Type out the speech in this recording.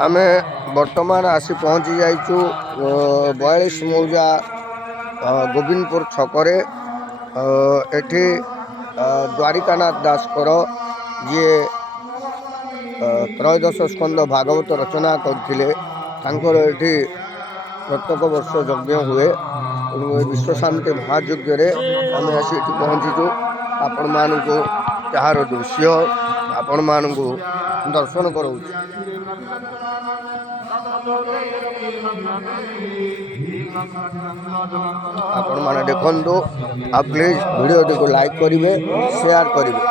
आमे बर्तमान आसी पहुँची जाइचु 42 मौजा गोविंदपुर छकरे। एठी द्वारिकानाथ दासकर जी त्रयोदश स्कंद भागवत रचना करथिले एठी प्रत्येक वर्ष यज्ञ हुए। विश्व शांति महायज्ञ आम आसी पहुँचीचु। आपण मानू यार दृश्य आपण मानू दर्शन कराऊँ। आपण माने देखंतु आ प्लीज वीडियो को लाइक करिवे शेयर करिवे।